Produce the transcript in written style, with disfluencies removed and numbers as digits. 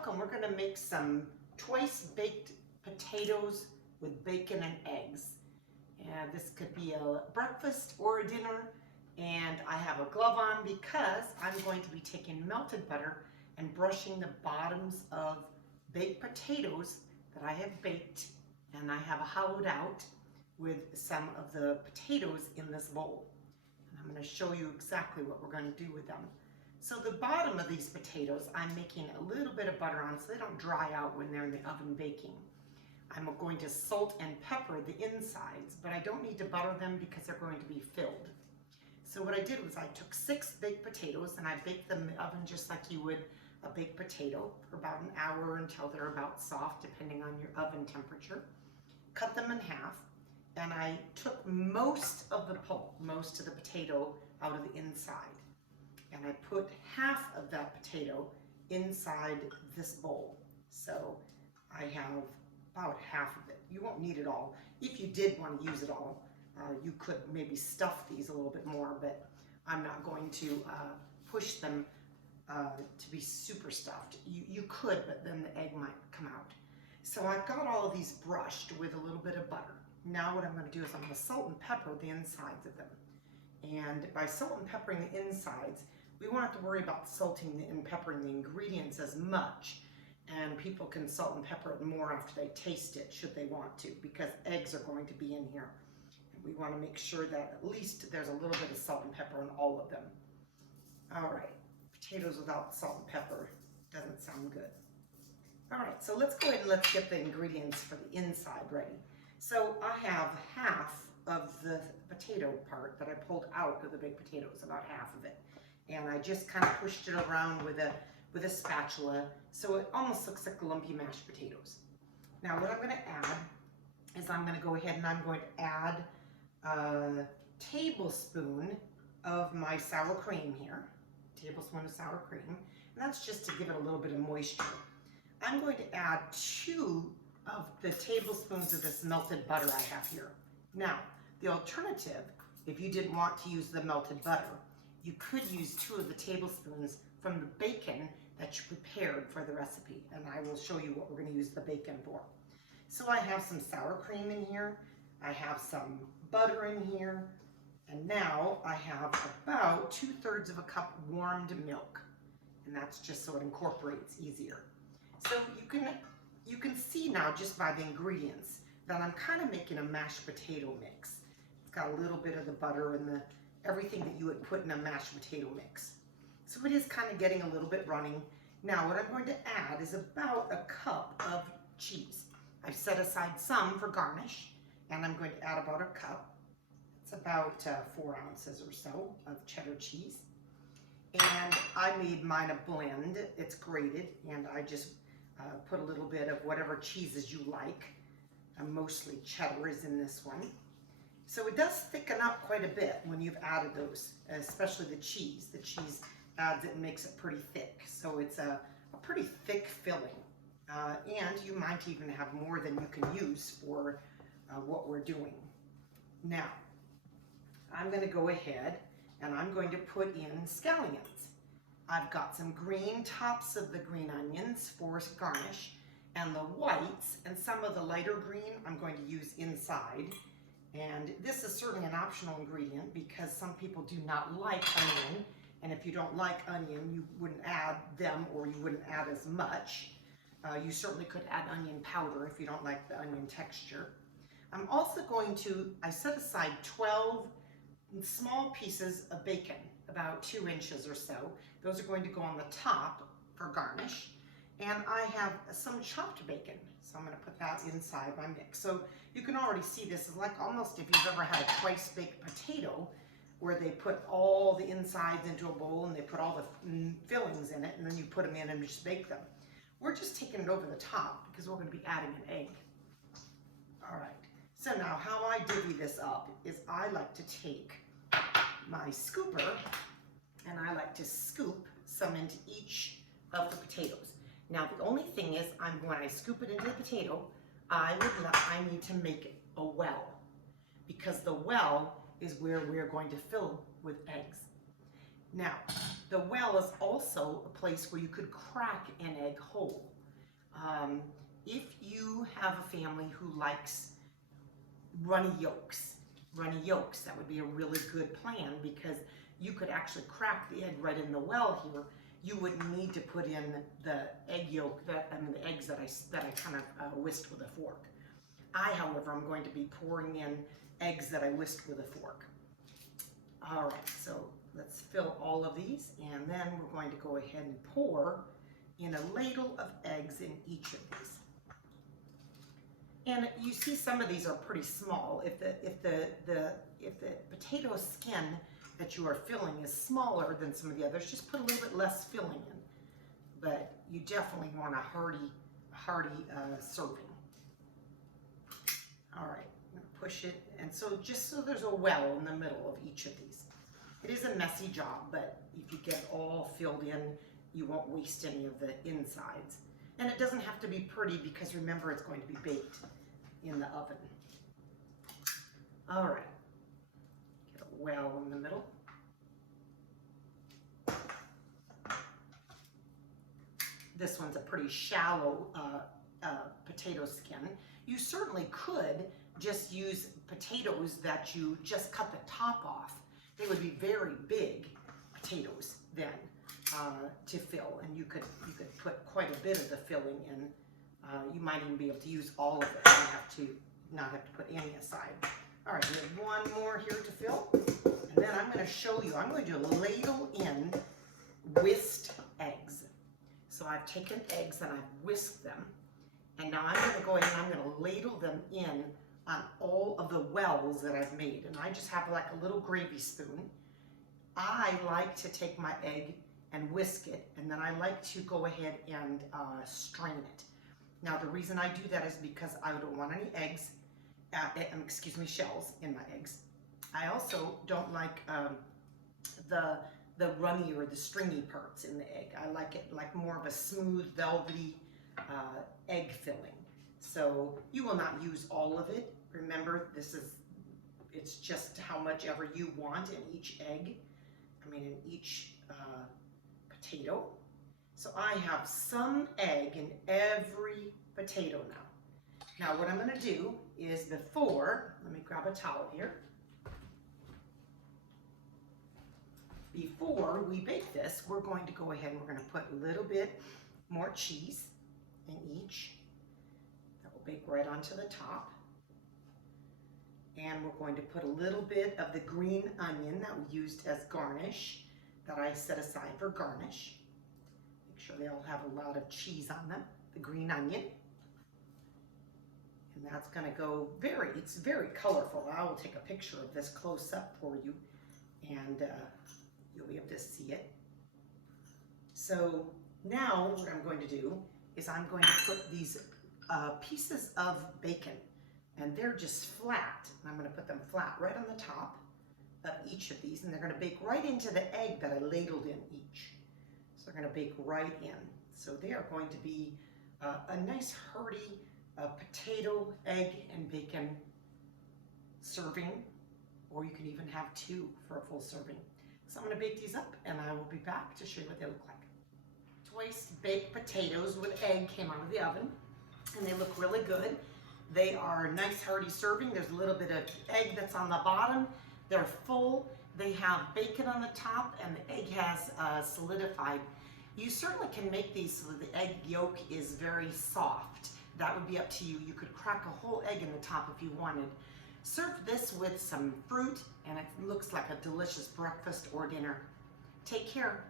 welcome. We're going to make some twice baked potatoes with bacon and eggs. And this could be a breakfast or a dinner. And I have a glove on because I'm going to be taking melted butter and brushing the bottoms of baked potatoes that I have baked. And I have hollowed out with some of the potatoes in this bowl. And I'm going to show you exactly what we're going to do with them. So the bottom of these potatoes, I'm making a little bit of butter on so they don't dry out when they're in the oven baking. I'm going to salt and pepper the insides, but I don't need to butter them because they're going to be filled. So what I did was I took 6 baked potatoes and I baked them in the oven just like you would a baked potato for about an hour until they're about soft, depending on your oven temperature. Cut them in half, and I took most of the pulp, most of the potato out of the inside. And I put half of that potato inside this bowl. So I have about half of it. You won't need it all. If you did want to use it all, you could maybe stuff these a little bit more, but I'm not going to push them to be super stuffed. You could, but then the egg might come out. So I've got all of these brushed with a little bit of butter. Now what I'm going to do is I'm going to salt and pepper the insides of them. And by salt and peppering the insides, we won't have to worry about salting and peppering the ingredients as much, and people can salt and pepper it more after they taste it, should they want to, because eggs are going to be in here. And we want to make sure that at least there's a little bit of salt and pepper in all of them. All right, potatoes without salt and pepper doesn't sound good. All right, so let's go ahead and let's get the ingredients for the inside ready. So I have half of the potato part that I pulled out of the baked potatoes, about half of it. And I just kind of pushed it around with a spatula, so it almost looks like lumpy mashed potatoes. Now what I'm going to add is I'm going to go ahead and I'm going to add a tablespoon of my sour cream here. Tablespoon of sour cream, and that's just to give it a little bit of moisture. I'm going to add 2 of the tablespoons of this melted butter I have here. Now, the alternative, if you didn't want to use the melted butter, you could use 2 of the tablespoons from the bacon that you prepared for the recipe, and I will show you what we're going to use the bacon for. So I have some sour cream in here, I have some butter in here, and now I have about 2/3 of a cup warmed milk, and that's just so it incorporates easier. So you can see now just by the ingredients that I'm kind of making a mashed potato mix. It's got a little bit of the butter and everything that you would put in a mashed potato mix. So it is kind of getting a little bit running. Now what I'm going to add is about a cup of cheese. I've set aside some for garnish, and I'm going to add about a cup. It's about 4 ounces or so of cheddar cheese. And I made mine a blend. It's grated, and I just put a little bit of whatever cheeses you like. Mostly cheddar is in this one. So it does thicken up quite a bit when you've added those, especially the cheese. The cheese adds it and makes it pretty thick. So it's a pretty thick filling. And you might even have more than you can use for what we're doing. Now, I'm going to go ahead and I'm going to put in scallions. I've got some green tops of the green onions for garnish, and the whites and some of the lighter green I'm going to use inside. And this is certainly an optional ingredient because some people do not like onion, and if you don't like onion, you wouldn't add them, or you wouldn't add as much. You certainly could add onion powder if you don't like the onion texture. I'm also going to, I set aside 12 small pieces of bacon, about 2 inches or so. Those are going to go on the top for garnish. And I have some chopped bacon, so I'm going to put that inside my mix. So you can already see this is like almost if you've ever had a twice baked potato, where they put all the insides into a bowl and they put all the fillings in it, and then you put them in and just bake them. We're just taking it over the top because we're going to be adding an egg. All right, so now how I divvy this up is I like to take my scooper and I like to scoop some into each of the potatoes. Now the only thing is, when I scoop it into the potato, I need to make it a well, because the well is where we're going to fill with eggs. Now, the well is also a place where you could crack an egg whole. If you have a family who likes runny yolks, that would be a really good plan, because you could actually crack the egg right in the well here. You wouldn't need to put in the egg yolk, the eggs that I kind of whisked with a fork. However, I'm going to be pouring in eggs that I whisked with a fork. All right, so let's fill all of these, and then we're going to go ahead and pour in a ladle of eggs in each of these. And you see some of these are pretty small. If the potato skin that you are filling is smaller than some of the others, just put a little bit less filling in. But you definitely want a hearty serving. All right, I'm gonna push it, and so just so there's a well in the middle of each of these. It is a messy job, but if you get it all filled in, you won't waste any of the insides. And it doesn't have to be pretty, because remember, it's going to be baked in the oven. All right, get a well in the middle. This one's a pretty shallow potato skin. You certainly could just use potatoes that you just cut the top off. They would be very big potatoes then to fill, and you could put quite a bit of the filling in. You might even be able to use all of it. You not have to put any aside. All right, we have one more here to fill, and then I'm going to show you. I'm going to ladle in whisked eggs. So I've taken eggs and I've whisked them, and now I'm going to go ahead and I'm going to ladle them in on all of the wells that I've made. And I just have like a little gravy spoon. I like to take my egg and whisk it, and then I like to go ahead and strain it. Now the reason I do that is because I don't want any eggs, shells in my eggs. I also don't like the runny or the stringy parts in the egg. I like it like more of a smooth, velvety egg filling. So you will not use all of it. Remember, it's just how much ever you want in each egg. In each potato. So I have some egg in every potato now. Now what I'm going to do is let me grab a towel here. Before we bake this, we're going to go ahead and we're going to put a little bit more cheese in each. That will bake right onto the top. And we're going to put a little bit of the green onion that we used as garnish, that I set aside for garnish. Make sure they all have a lot of cheese on them, the green onion. And that's going to go it's very colorful. I will take a picture of this close up for you, and you'll be able to see it. So now what I'm going to do is I'm going to put these pieces of bacon, and they're just flat. And I'm going to put them flat right on the top of each of these, and they're going to bake right into the egg that I ladled in each. So they're going to bake right in. So they are going to be a nice hearty potato, egg, and bacon serving, or you can even have two for a full serving. So I'm going to bake these up, and I will be back to show you what they look like. Twice baked potatoes with egg came out of the oven, and they look really good. They are a nice hearty serving. There's a little bit of egg that's on the bottom. They're full. They have bacon on the top, and the egg has solidified. You certainly can make these so that the egg yolk is very soft. That would be up to you. You could crack a whole egg in the top if you wanted. Serve this with some fruit, and it looks like a delicious breakfast or dinner. Take care.